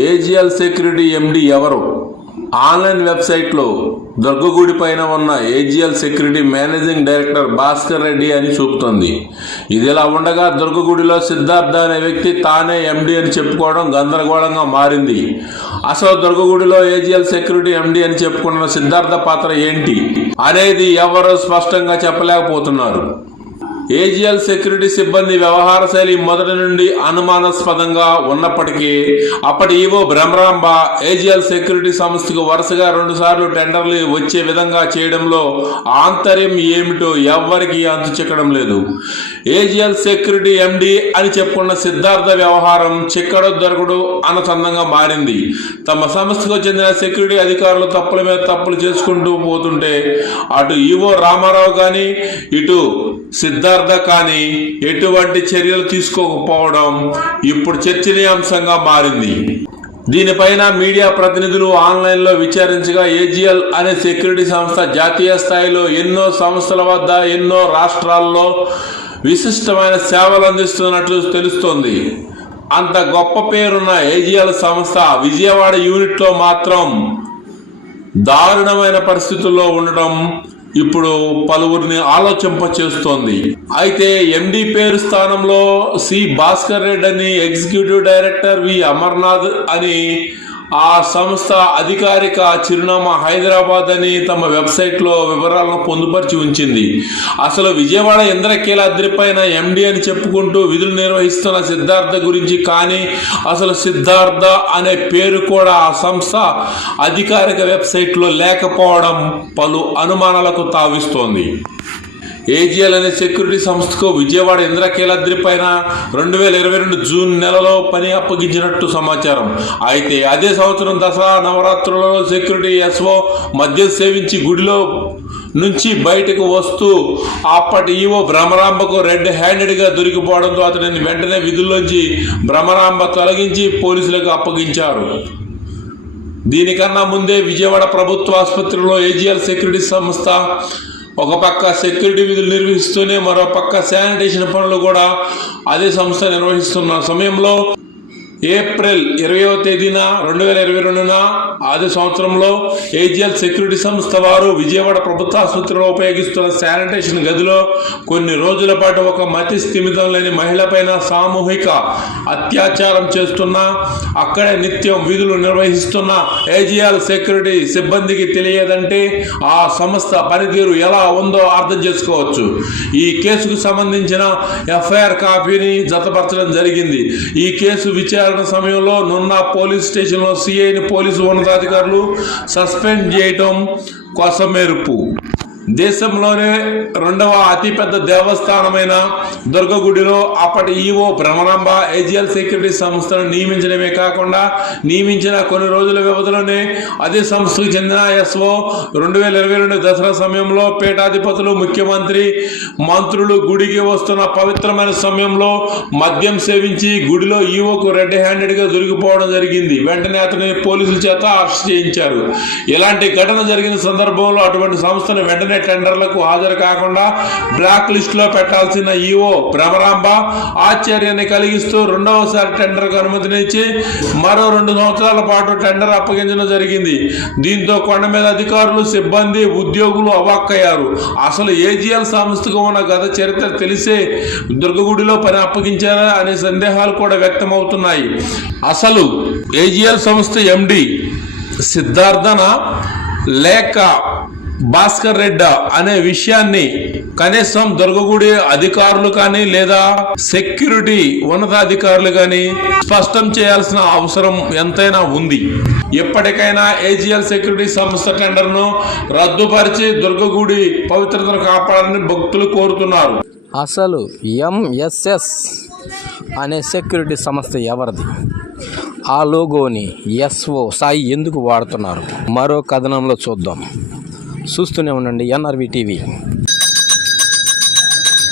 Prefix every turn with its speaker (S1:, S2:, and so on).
S1: AGL security ఎండి ఎవరు? Online వెబ్సైట్లో దుర్గగూడి పైన ఉన్న AGL security managing director Bhaskar Reddy అని చూపుతుంది. ఇదిలా ఉండగా దుర్గగూడిలో సిద్ధార్థ అనే వ్యక్తి తానే ఎండి అని చెప్పుకోవడం గందరగోళంగా మారింది. అసలు దుర్గగూడిలో ఏజిఎల్ సెక్యూరిటీ ఎండి అని చెప్పుకున్న సిద్ధార్థ పాత్ర ఏంటి అనేది ఎవరు స్పష్టంగా చెప్పలేకపోతున్నారు. ఏజిఎల్ సెక్యూరిటీ సిబ్బంది వ్యవహార శైలి మొదటి నుండి అనుమానాస్పదంగా ఉన్నప్పటికీ అప్పటి ఈవో బ్రహ్మరాంబ ఏజిఎల్ సెక్యూరిటీ సంస్థకు వరుసగా రెండు సార్లు టెండర్లు వచ్చే విధంగా చేయడంలో ఆంతర్యం ఏమిటో ఎవ్వరికీ అంతు చిక్కడం లేదు. ఏజిఎల్ సెక్యూరిటీ ఎండి అని చెప్పుకున్న సిద్ధార్థ వ్యవహారం చిక్కడు దొరకడు అనసందంగా మారింది. తమ సంస్థకు చెందిన సెక్యూరిటీ అధికారులు తప్పుల మీద తప్పులు చేసుకుంటూ పోతుంటే అటు ఈవో రామారావు కానీ ఇటు సిద్ధార్థ కానీ ఎటువంటి చర్యలు తీసుకోకపోవడం ఇప్పుడు చర్చనీయాంశంగా మారింది. దీనిపైన మీడియా ప్రతినిధులు ఆన్లైన్లో విచారించగా ఏజిఎల్ అనే సెక్యూరిటీ సంస్థ జాతీయ స్థాయిలో ఎన్నో సంస్థల వద్ద ఎన్నో రాష్ట్రాల్లో విశిష్టమైన సేవలు అందిస్తున్నట్లు తెలుస్తోంది. అంత గొప్ప పేరున్న ఏజిఎల్ సంస్థ విజయవాడ యూనిట్లో మాత్రం దారుణమైన పరిస్థితుల్లో ఉండడం ఇప్పుడు పలువురిని ఆలోచింప చేస్తోంది అయితే ఎండి పేరు స్థానంలో సి. భాస్కర్ రెడ్డి అని ఎగ్జిక్యూటివ్ డైరెక్టర్ వి. అమర్నాథ్ అని ఆ సంస్థ అధికారిక చిరునామా హైదరాబాద్ అని తమ వెబ్సైట్లో వివరాలను పొందుపరిచి ఉంచింది. అసలు విజయవాడ ఇంద్రకీలాద్రిపైన ఎండి అని చెప్పుకుంటూ విధులు నిర్వహిస్తున్న సిద్ధార్థ గురించి కానీ అసలు సిద్ధార్థ అనే పేరు కూడా ఆ సంస్థ అధికారిక వెబ్సైట్లో లేకపోవడం పలు అనుమానాలకు తావిస్తోంది. ఏజిఎల్ అనే సెక్యూరిటీ సంస్థకు విజయవాడ ఇంద్రకీలాద్రి పైన రెండు వేల ఇరవై రెండు జూన్ నెలలో పని అప్పగించినట్టు సమాచారం. అయితే అదే సంవత్సరం దసరా నవరాత్రులలో సెక్యూరిటీ ఎస్ఓ మద్యం సేవించి గుడిలో నుంచి బయటకు వస్తూ అప్పటి ఈవో భ్రమరాంబకు రెడ్ హ్యాండెడ్గా దొరికిపోవడంతో అతనిని వెంటనే విధుల్లోంచి భ్రమరాంబ తొలగించి పోలీసులకు అప్పగించారు. దీనికన్నా ముందే విజయవాడ ప్రభుత్వ ఆసుపత్రిలో ఏజిఎల్ సెక్యూరిటీ సంస్థ ఒక పక్క సెక్యూరిటీ విధులు నిర్వహిస్తూనే మరో పక్క శానిటేషన్ పనులు కూడా అదే సంస్థ నిర్వహిస్తున్న సమయంలో ఏప్రిల్ ఇరవయో తేదీన రెండు వేల ఇరవై రెండున ఆది సంవత్సరంలో ఏజిఎల్ సెక్యూరిటీ సంస్థ వారు విజయవాడ ప్రభుత్వ ఆసుపత్రిలో ఉపయోగిస్తున్న శానిటేషన్ గదిలో కొన్ని రోజుల పాటు ఒక మతి స్థిమితం లేని మహిళపైన సామూహిక అత్యాచారం చేస్తున్న అక్కడే నిత్యం విధులు నిర్వహిస్తున్న ఏజిఎల్ సెక్యూరిటీ సిబ్బందికి తెలియదంటే ఆ సంస్థ పనితీరు ఎలా ఉందో అర్థం చేసుకోవచ్చు. ఈ కేసుకు సంబంధించిన ఎఫ్ఐఆర్ కాపీని జతపరచడం జరిగింది. ఈ కేసు విచారణ సమయంలో నున్న పోలీస్ స్టేషన్లో సిఐని పోలీసు ఉన్నతాధికారులు సస్పెండ్ చేయటం కొసమెరుపు. దేశంలోనే రెండవ అతిపెద్ద దేవస్థానమైన దుర్గగుడిలో అప్పటి ఈవో భ్రమరాంబ ఏజిఎల్ సెక్యూరిటీ సంస్థను నియమించడమే కాకుండా నియమించిన కొన్ని రోజుల వ్యవధిలోనే అదే సంస్థకు చెందిన ఎస్ఓ రెండు వేల ఇరవై రెండు దసరా సమయంలో పీఠాధిపతులు ముఖ్యమంత్రి మంత్రులు గుడికి వస్తున్న పవిత్రమైన సమయంలో మద్యం సేవించి గుడిలో ఈవోకు రెడ్ హ్యాండెడ్గా దొరికిపోవడం జరిగింది. వెంటనే అతని పోలీసుల చేత అరెస్ట్ చేయించారు. ఇలాంటి ఘటన జరిగిన సందర్భంలో అటువంటి సంస్థను వెంటనే టెండర్లకు హాజరు కాకుండా బ్లాక్ లిస్ట్లో పెట్టాల్సిన ఈఓ భ్రమరాంబ ఆశ్చర్యాన్ని కలిగిస్తూ రెండవసారి టెండర్కు అనుమతినిచ్చి మరో రెండు సంవత్సరాల పాటు టెండర్ అప్పగించడం జరిగింది. దీంతో కొండ మీద అధికారులు సిబ్బంది ఉద్యోగులు అవాక్కయ్యారు. అసలు ఏజిఎల్ సంస్థకు ఉన్న గత చరిత్ర తెలిసే దుర్గగుడిలో పని అప్పగించారా అనే సందేహాలు కూడా వ్యక్తమవుతున్నాయి. అసలు ఏజిఎల్ సంస్థ ఎండి సిద్ధార్థన లేక భాస్కర్ రెడ్డి అనే విషయాన్ని కనీసం దొరకగూడి అధికారులు కానీ లేదా సెక్యూరిటీ ఉన్నతాధికారులు కానీ స్పష్టం చేయాల్సిన అవసరం ఎంతైనా ఉంది. ఎప్పటికైనా ఏజిఎల్ సెక్యూరిటీ సంస్థ టెండర్ను రద్దుపరిచి దుర్గగూడి పవిత్రతను కాపాడాలని భక్తులు కోరుతున్నారు.
S2: అసలు ఎంఎస్ఎస్ అనే సెక్యూరిటీ సంస్థ ఎవరిది? ఆ లోగోని ఎస్ఓ సాయి ఎందుకు వాడుతున్నారు? మరో కథనంలో చూద్దాం. చూస్తూనే ఉండండి ఎన్ఆర్వి టీవీ.